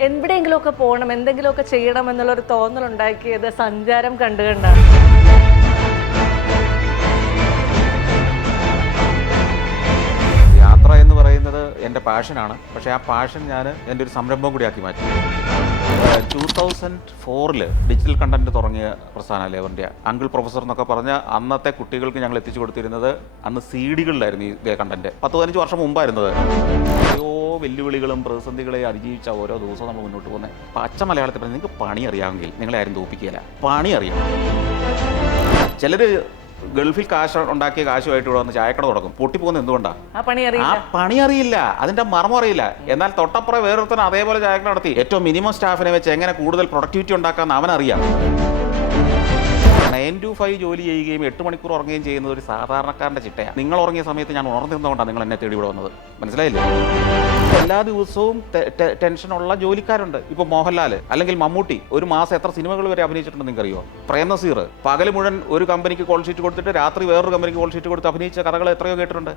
എവിടെയെങ്കിലുമൊക്കെ പോകണം, എന്തെങ്കിലുമൊക്കെ ചെയ്യണം എന്നുള്ളൊരു തോന്നലുണ്ടാക്കിയത് സഞ്ചാരം കണ്ടുകൊണ്ടാണ്. യാത്ര എന്ന് പറയുന്നത് എൻ്റെ പാഷനാണ്. പക്ഷേ ആ പാഷൻ ഞാൻ എൻ്റെ ഒരു സംരംഭം കൂടി ആക്കി മാറ്റി. 2004 ഡിജിറ്റൽ കണ്ടന്റ് തുടങ്ങിയ പ്രസ്ഥാനമല്ലേ അവൻ്റെ അങ്കിൾ പ്രൊഫസർ എന്നൊക്കെ പറഞ്ഞ അന്നത്തെ കുട്ടികൾക്ക് ഞങ്ങൾ എത്തിച്ചു കൊടുത്തിരുന്നത് അന്ന് CD-കളിലായിരുന്നു ഈ കണ്ടന്റ്. 10-15 വർഷം മുമ്പായിരുന്നത്. ഓരോ വെല്ലുവിളികളും പ്രതിസന്ധികളെയും അതിജീവിച്ച ഓരോ ദിവസവും നമ്മൾ മുന്നോട്ട് പോകുന്നത്. പച്ച മലയാളത്തിൽ പറഞ്ഞാൽ നിങ്ങൾക്ക് പണി അറിയാമെങ്കിൽ നിങ്ങളെ ആരും തോൽപ്പിക്കുകയില്ല. പണി അറിയാം. ചിലർ ഗൾഫിൽ കാശ് ഉണ്ടാക്കിയ കാശുമായിട്ട് ഇവിടെ വന്ന് ചായക്കട തുടങ്ങും. പൊട്ടിപ്പോകുന്നത് എന്തുകൊണ്ടാണ്? ആ പണി അറിയില്ല, അതിന്റെ മർമ്മം അറിയില്ല. എന്നാൽ തൊട്ടപ്പുറം വേറൊരുത്തന്നെ അതേപോലെ ചായക്കട നടത്തി ഏറ്റവും മിനിമം സ്റ്റാഫിനെ വെച്ച് എങ്ങനെ കൂടുതൽ പ്രൊഡക്ടിവിറ്റി ഉണ്ടാക്കാമെന്ന് അവനറിയാം. 9 to 5 ജോലി ചെയ്യുകയും 8 മണിക്കൂർ ഉറങ്ങുകയും ചെയ്യുന്നത് ഒരു സാധാരണക്കാരൻ്റെ ചിട്ടയാണ്. നിങ്ങൾ ഉറങ്ങിയ സമയത്ത് ഞാൻ ഉണർന്നിരുന്നതുകൊണ്ടാണ് നിങ്ങൾ എന്നെ തേടി ഇവിടെ വന്നത്. മനസ്സിലായില്ലേ? എല്ലാ ദിവസവും ടെൻഷനുള്ള ജോലിക്കാരുണ്ട്. ഇപ്പോൾ മോഹൻലാൽ അല്ലെങ്കിൽ മമ്മൂട്ടി ഒരു മാസം എത്ര സിനിമകൾ വരെ അഭിനയിച്ചിട്ടുണ്ടെന്ന് നിങ്ങൾക്കറിയോ? പ്രേം നസീർ പകൽ മുഴുവൻ ഒരു കമ്പനിക്ക് കോൾ ഷീറ്റ് കൊടുത്തിട്ട് രാത്രി വേറൊരു കമ്പനിക്ക് കോൾ ഷീറ്റ് കൊടുത്ത് അഭിനയിച്ച കഥകൾ എത്രയോ കേട്ടിട്ടുണ്ട്.